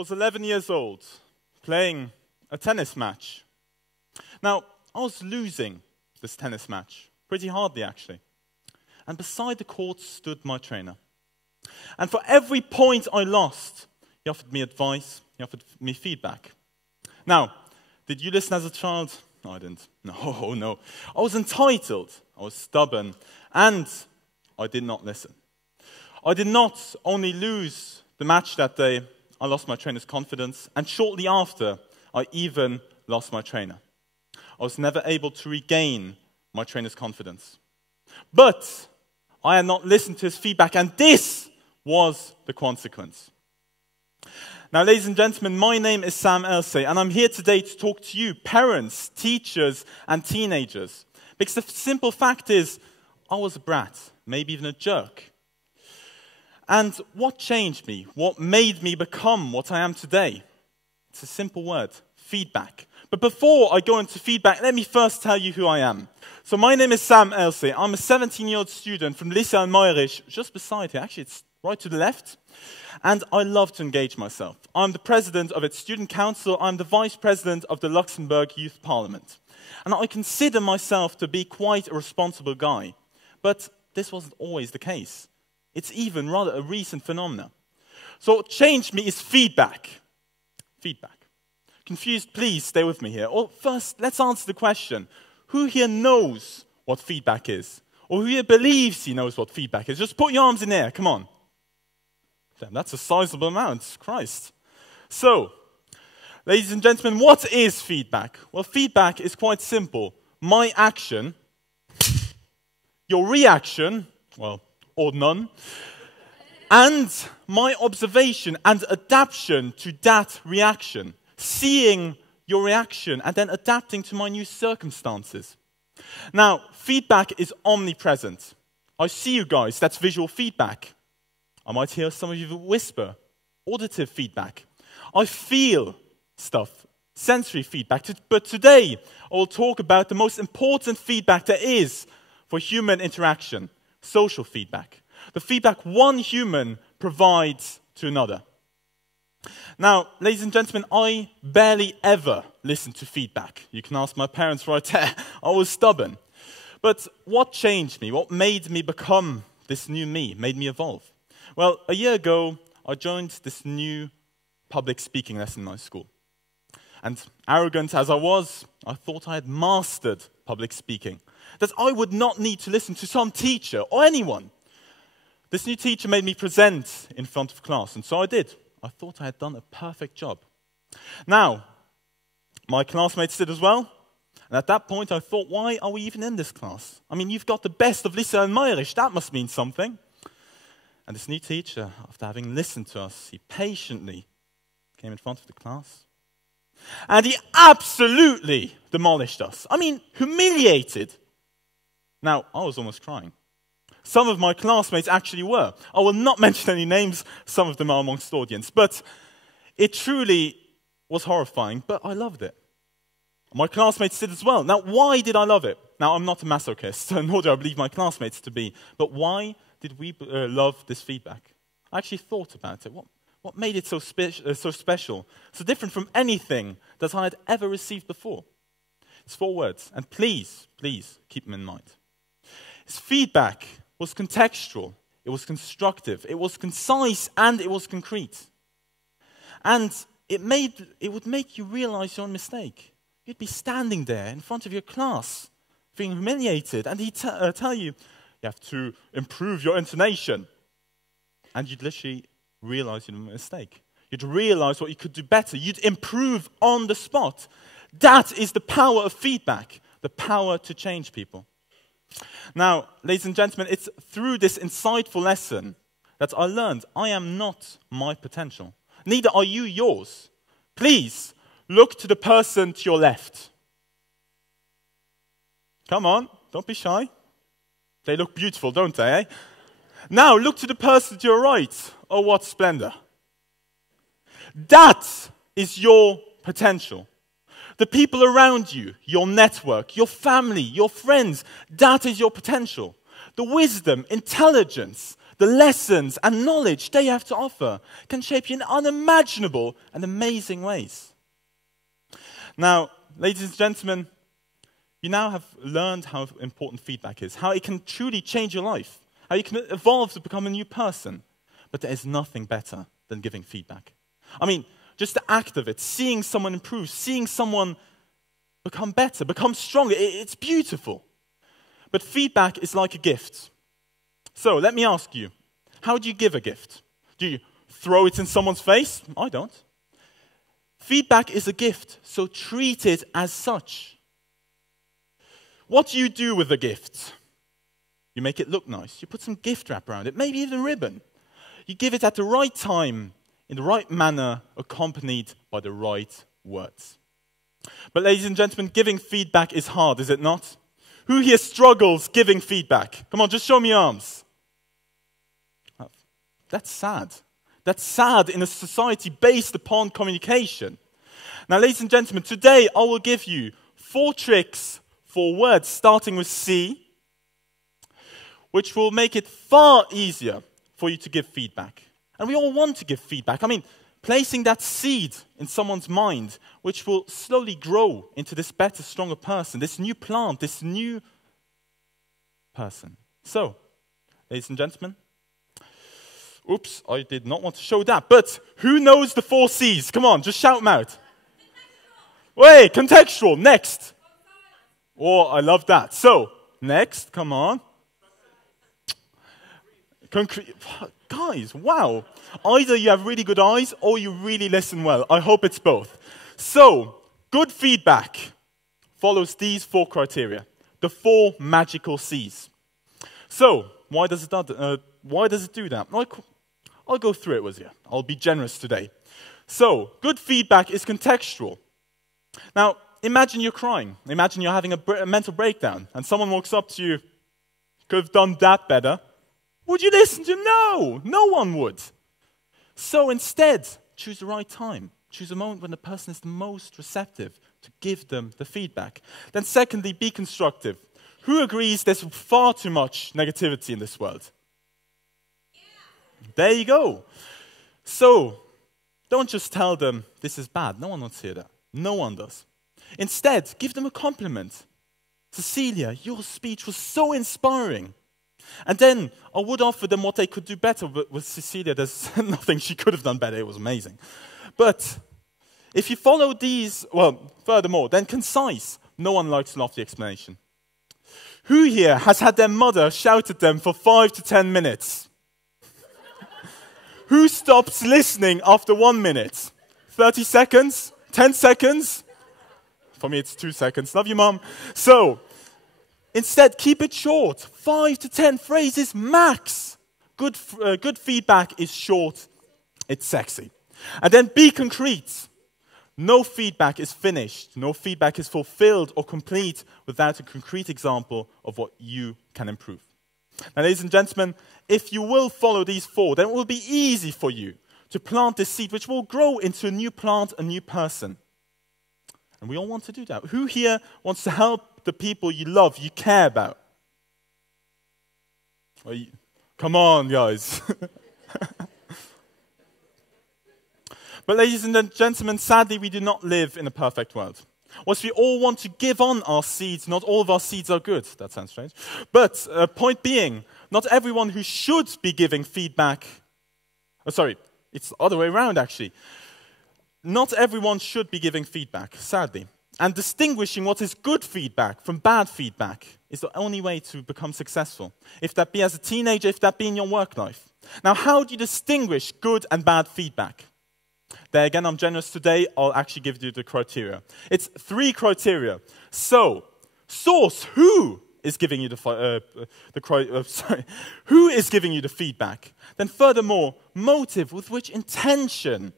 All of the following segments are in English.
was 11 years old, playing a tennis match. Now, I was losing this tennis match, pretty hardly actually. And beside the court stood my trainer. And for every point I lost, he offered me advice, he offered me feedback. Now, did you listen as a child? No, I didn't. No. I was entitled, I was stubborn, and I did not listen. I did not only lose the match that day, I lost my trainer's confidence, and shortly after, I even lost my trainer. I was never able to regain my trainer's confidence. But I had not listened to his feedback, and this was the consequence. Now, ladies and gentlemen, my name is Sam Elsey, and I'm here today to talk to you, parents, teachers, and teenagers. Because the simple fact is, I was a brat, maybe even a jerk. And what changed me? What made me become what I am today? It's a simple word, feedback. But before I go into feedback, let me first tell you who I am. So my name is Sam Elsey. I'm a 17-year-old student from Elsey, just beside here. Actually, it's right to the left. And I love to engage myself. I'm the president of its student council. I'm the vice president of the Luxembourg Youth Parliament. And I consider myself to be quite a responsible guy. But this wasn't always the case. It's even rather a recent phenomenon. So what changed me is feedback. Feedback. Confused, please stay with me here. Or first, let's answer the question. Who here knows what feedback is? Or who here believes he knows what feedback is? Just put your arms in the air, come on. Damn, that's a sizable amount, Christ. So, ladies and gentlemen, what is feedback? Well, feedback is quite simple. My action, your reaction, well, or none, and my observation and adaptation to that reaction. Seeing your reaction and then adapting to my new circumstances. Now, feedback is omnipresent. I see you guys, that's visual feedback. I might hear some of you whisper, auditive feedback. I feel stuff, sensory feedback. But today, I will talk about the most important feedback there is for human interaction, social feedback. The feedback one human provides to another. Now, ladies and gentlemen, I barely ever listen to feedback. You can ask my parents right there. I was stubborn. But what changed me? What made me become this new me, made me evolve? Well, a year ago, I joined this new public speaking lesson in my school. And arrogant as I was, I thought I had mastered public speaking. That I would not need to listen to some teacher or anyone. This new teacher made me present in front of class, and so I did. I thought I had done a perfect job. Now, my classmates did as well. And at that point, I thought, why are we even in this class? I mean, you've got the best of Elsey, that must mean something. And this new teacher, after having listened to us, he patiently came in front of the class. And he absolutely demolished us. I mean, humiliated. Now, I was almost crying. Some of my classmates actually were. I will not mention any names, some of them are amongst the audience. But it truly was horrifying, but I loved it. My classmates did as well. Now, why did I love it? Now, I'm not a masochist, nor do I believe my classmates to be. But why did we love this feedback? I actually thought about it. What made it so special, so different from anything that I had ever received before? It's 4 words, and please keep them in mind. His feedback was contextual, it was constructive, it was concise, and it was concrete. And it would make you realize your own mistake. You'd be standing there in front of your class, feeling humiliated, and he'd tell you, you have to improve your intonation. And you'd literally realize your mistake. You'd realize what you could do better. You'd improve on the spot. That is the power of feedback, the power to change people. Now, ladies and gentlemen, it's through this insightful lesson that I learned I am not my potential. Neither are you yours. Please, look to the person to your left. Come on, don't be shy. They look beautiful, don't they, eh? Now, look to the person to your right. Oh, what splendor. That is your potential. The people around you, your network, your family, your friends, that is your potential. The wisdom, intelligence, the lessons and knowledge they have to offer can shape you in unimaginable and amazing ways. Now, ladies and gentlemen, you now have learned how important feedback is, how it can truly change your life, how you can evolve to become a new person. But there is nothing better than giving feedback. I mean, just the act of it, seeing someone improve, seeing someone become better, become stronger, it's beautiful. But feedback is like a gift. So let me ask you, how do you give a gift? Do you throw it in someone's face? I don't. Feedback is a gift, so treat it as such. What do you do with a gift? You make it look nice. You put some gift wrap around it, maybe even a ribbon. You give it at the right time, in the right manner, accompanied by the right words. But ladies and gentlemen, giving feedback is hard, is it not? Who here struggles giving feedback? Come on, just show me your arms. That's sad. That's sad in a society based upon communication. Now, ladies and gentlemen, today I will give you 4 tricks for words starting with C, which will make it far easier for you to give feedback. And we all want to give feedback. I mean, placing that seed in someone's mind, which will slowly grow into this better, stronger person, this new plant, this new person. So, ladies and gentlemen, oops, I did not want to show that, but who knows the 4 C's? Come on, just shout them out. Wait, contextual, next. Oh, I love that. So, next, come on. Concrete. Guys, wow. Either you have really good eyes or you really listen well. I hope it's both. So, good feedback follows these 4 criteria. The 4 magical C's. So, why does it do that? I'll go through it with you. I'll be generous today. So, good feedback is contextual. Now, imagine you're crying. Imagine you're having a mental breakdown and someone walks up to you, could have done that better. Would you listen to him? No, no one would. So instead, choose the right time. Choose a moment when the person is the most receptive to give them the feedback. Then secondly, be constructive. Who agrees there's far too much negativity in this world? Yeah. There you go. So, don't just tell them this is bad. No one wants to hear that. No one does. Instead, give them a compliment. Cecilia, your speech was so inspiring. And then I would offer them what they could do better, but with Cecilia, there's nothing she could have done better. It was amazing. But if you follow these, well, furthermore, then concise. No one likes a lofty explanation. Who here has had their mother shout at them for 5 to 10 minutes? Who stops listening after 1 minute? 30 seconds? 10 seconds? For me, it's 2 seconds. Love you, Mom. So, instead, keep it short. 5 to 10 phrases max. Good feedback is short. It's sexy. And then be concrete. No feedback is finished. No feedback is fulfilled or complete without a concrete example of what you can improve. Now, ladies and gentlemen, if you will follow these 4, then it will be easy for you to plant this seed, which will grow into a new plant, a new person. And we all want to do that. Who here wants to help the people you love, you care about? Come on, guys. But ladies and gentlemen, sadly, we do not live in a perfect world. Whilst we all want to give on our seeds, not all of our seeds are good. That sounds strange. But point being, not everyone who should be giving feedback... it's the other way around, actually. Not everyone should be giving feedback, sadly. And distinguishing what is good feedback from bad feedback is the only way to become successful. If that be as a teenager, if that be in your work life. Now, how do you distinguish good and bad feedback? There again, I'm generous today. I'll actually give you the criteria. It's 3 criteria. So, source, who is giving you who is giving you the feedback? Then furthermore, motive, with which intention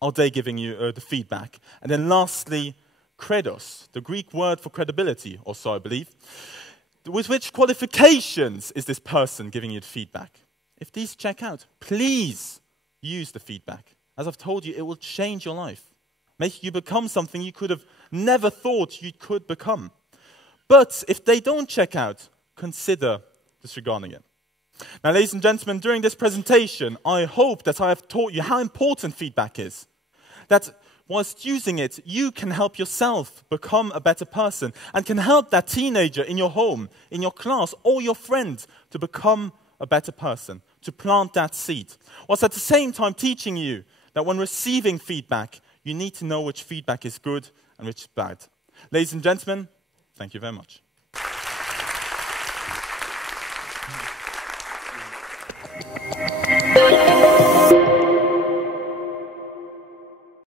are they giving you the feedback? And then lastly, credos, the Greek word for credibility, also I believe. With which qualifications is this person giving you the feedback? If these check out, please use the feedback. As I've told you, it will change your life, make you become something you could have never thought you could become. But if they don't check out, consider disregarding it. Now, ladies and gentlemen, during this presentation, I hope that I have taught you how important feedback is. That whilst using it, you can help yourself become a better person and can help that teenager in your home, in your class, or your friend to become a better person, to plant that seed. Whilst at the same time teaching you that when receiving feedback, you need to know which feedback is good and which is bad. Ladies and gentlemen, thank you very much.